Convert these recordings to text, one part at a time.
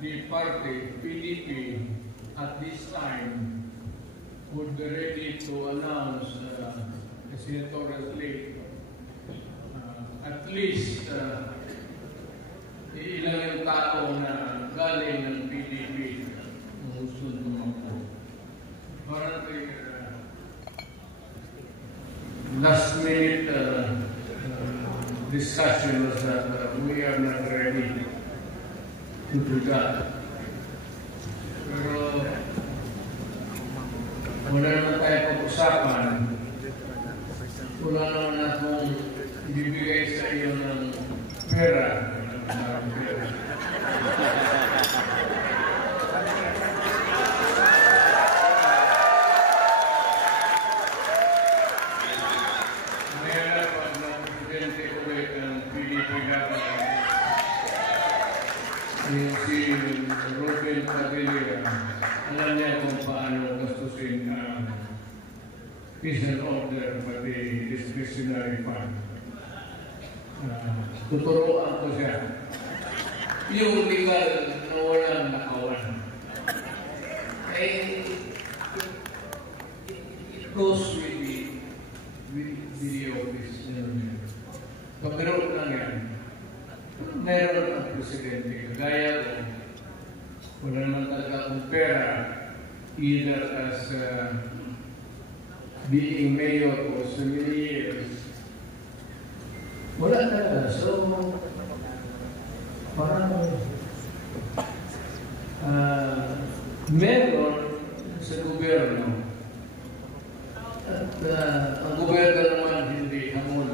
the party, PDP, at this time, would be ready to announce a senatorial slate. At least, ilang yung tao na galing ng PDP na gusto tumakbo. Parang last minute discussion was that we are not ready to do that. Pero wala naman tayo pag-usapan. Wala naman akong ibibigay sa iyo ng pera. Si Robin Padilla, alam niya kung paano gastusin ang peace and order pati discretionary fund. Tuturuan ko siya. Yung legal na walang nakawan. It goes with the office. Pagkaroon lang yan. Meron ang presidente, kagaya ko, wala naman talaga akong pera, either as being mayor for so many years. Wala talaga. So, parang meron sa gobyerno. At ang gobyerno naman hindi hamon.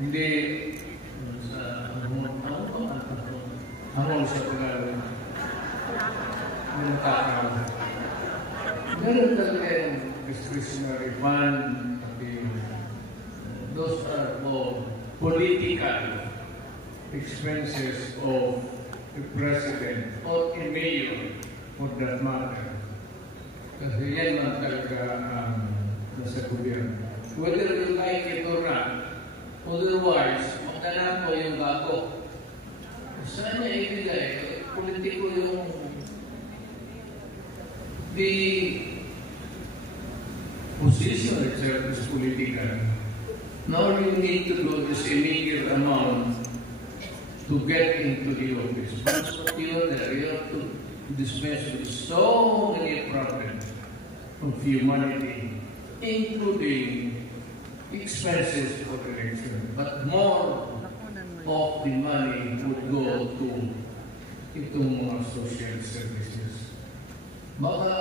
Hindi hamon sa Tagalog. Meron talaga yung discretionary fund. Those are all political expenses of the president or a mayor for that matter. Kasi yan lang talaga nasa gobyerno. Whether you like it or not, otherwise, magkana po yung bago. Saan niya ibigay? Politiko yung the position itself is political. Now you need to do this immediate amount to get into the office. Once you're there, you have to dispense with so many problems of humanity, including expenses for election. But more of the money would go to itong mga social services. Baka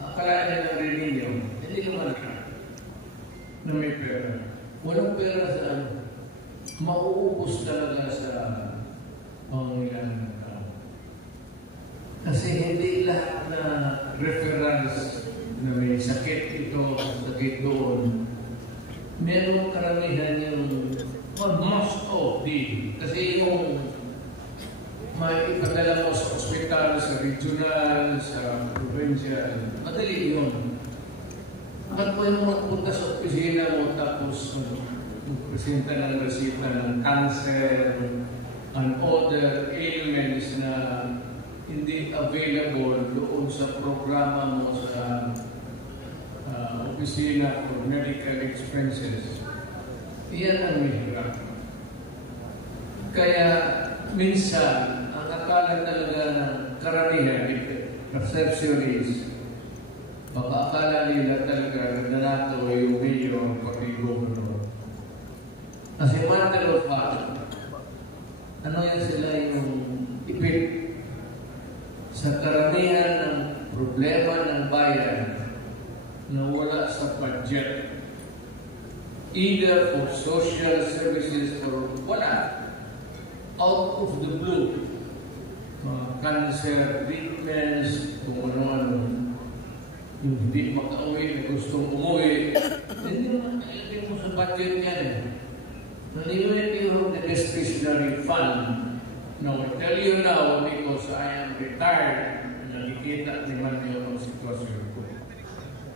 akalain na rin ninyo, hindi naman na may pera. Walang pera sa ano. Mauubos talaga sa pangilan ng tao. Kasi hindi lahat na referrals na may sakit ito, sakit doon. Meron karamihan yung most of the, kasi yung may ipadala mo sa ospital, sa regional, sa provincial, madali yun. Ba't po yung magpunta sa opisina mo tapos magpresenta ng resita ng cancer and other ailments na hindi available doon sa programa mo sa opisina for medical expenses. Iyan ang mahirap. Kaya minsan, ang akala talaga ng karamihan, perception is, baka akala nila talaga na nato yung mayor pati governor. As a matter of fact, ano yan sila yung ipit sa karamihan ng problema ng bayan na wala sa budget, either for social services or wala, out of the blue, cancer treatments, kung ano-ano. Yung hindi makauwi, na gustong umuwi, hindi naman kailangan mo sa budget yan. Naniwit yung the discretionary fund. Now, I tell you now, because I am retired, nakikita naman yung sitwasyon ko.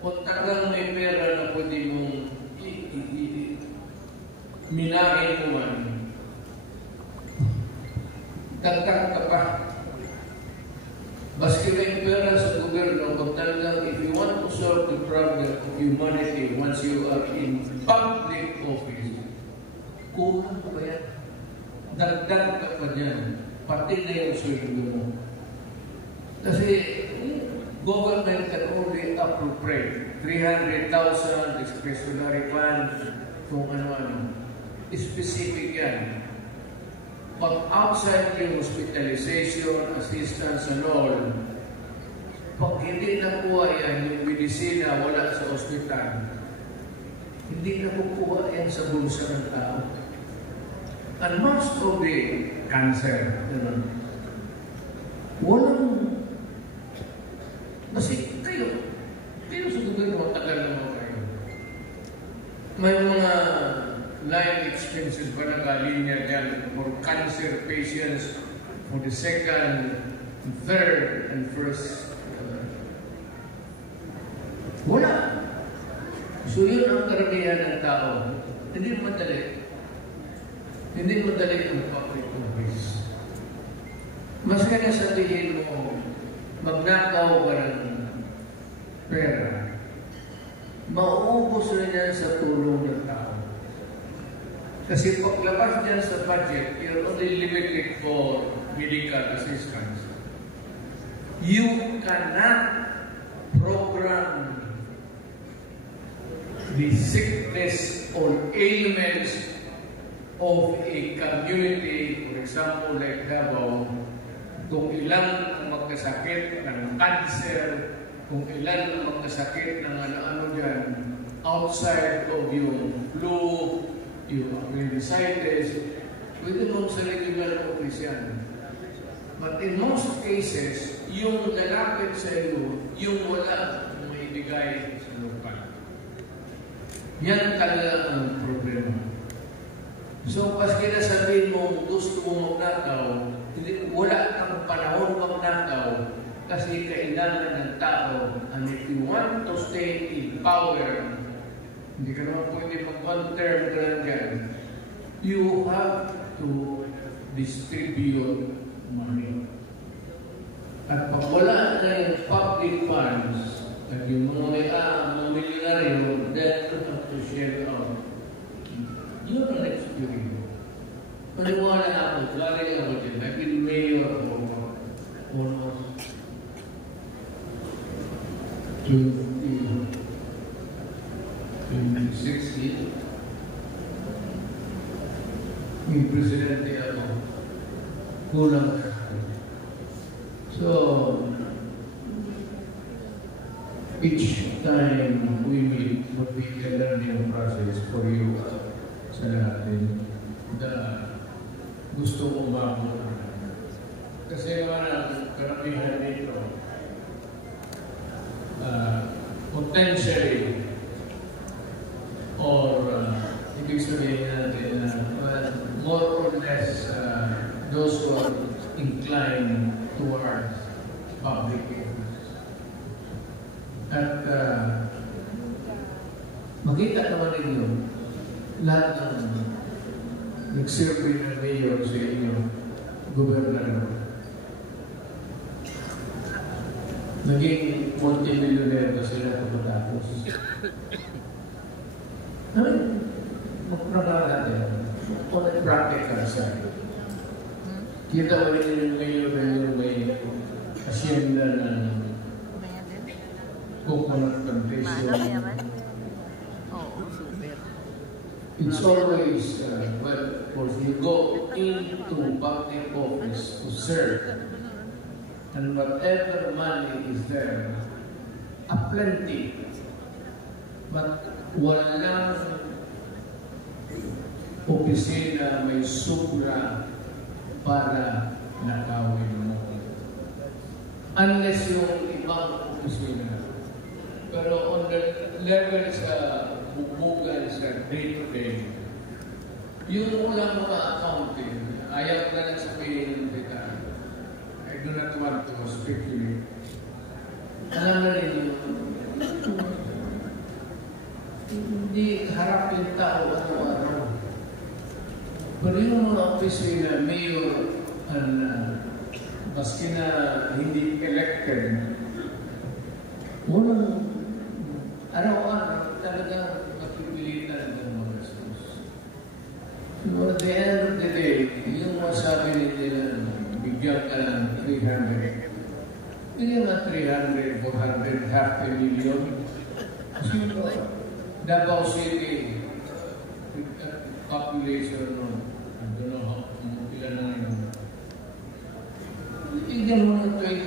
Kung talagang may pera na pwede mong minahin mo man, dagdag ka pa. may pera sa gobyerno, kung talagang if you want to solve the problem of humanity once you are in public office, kulang pa ba yan? Dagdag ka pa dyan. Pati na yung sweldo mo. Kasi government can only appropriate 300,000 discretionary fund, kung ano-ano. Specific yan. Pag outside yung hospitalization, assistance and all, pag hindi nakuha yan, yung medisina wala sa ospital, hindi nakukuha yan sa bulsa ng tao. And most of the cancer, walang, kasi kayo sa gobyerno, matagal naman kayo. May mga line expenses ba nakalinya dyan for cancer patients for the second, third, and first? Wala. So yun ang karamihan ng tao. Hindi madali. Hindi madali ang public office. Mas kaya sabihin mo, magnakaw ka ng pera, mauubos na yan sa tulong ng tao. Kasi paglabas dyan sa budget, you're only limited for medical assistance. You cannot program the sickness or ailments of a community, for example, like Davao, kung ilan ang magkasakit ng cancer, kung ilan ang magkasakit ng ano-ano dyan, outside of yung flu, yung appendicitis, pwede mo sa regular office yan. But in most cases, yung lalapit sa iyo, yung wala maibigay sa lokal. Yan talaga ang problema. So, paski na sabihin mo, gusto mo magnakaw, wala kang panahon magnakaw kasi kailangan ng tao. And if you want to stay in power, hindi ka naman pwede mag-one term ka lang dyan. You have to distribute money. At pag wala na yung public funds, at yung mga milyonaryo, then you have to share out. Yun ang experience. Maniwala ako, galing ako dyan. I've been mayor for almost 26 years. Yung presidente ako, kulang. So, each time we meet, what we can learning process for you sa natin na gusto mong umabot. Kasi naman karamihan dito, potentially or ibig sabihin natin more or less those who are inclined towards public office. At makita naman ninyo lahat ng nag-survey ng mayor sa inyo, gobernador. Naging multi-millionaire na sila pagkatapos. Magprakala natin on a practical side. Kita mo rin yung mayor na yung may asyenda na coconut plantation. It's always, well, of course, you go into public office to serve, and whatever money is there, aplenty, but walang opisina may sobra para nakawin mo. Unless yung ibang opisina. Pero on the level sa bubugan sa day-to-day, yung ulang mga accounting, ayaw na lang sabihin kita, I do not want to speculate. Alam na rin yung hindi harap yung tao ano-ano. Pero yung mga opisina, mayor, and maski na hindi elected, Unang araw-araw talaga mapipilitan ng mga gastos. So at the end of the day, yung masabi nila, bigyan ka ng 300. Bigyan ka 300, 400, half a million. Kasi Davao City, population no, I don't know how, ilan na yun. Bigyan mo ng 20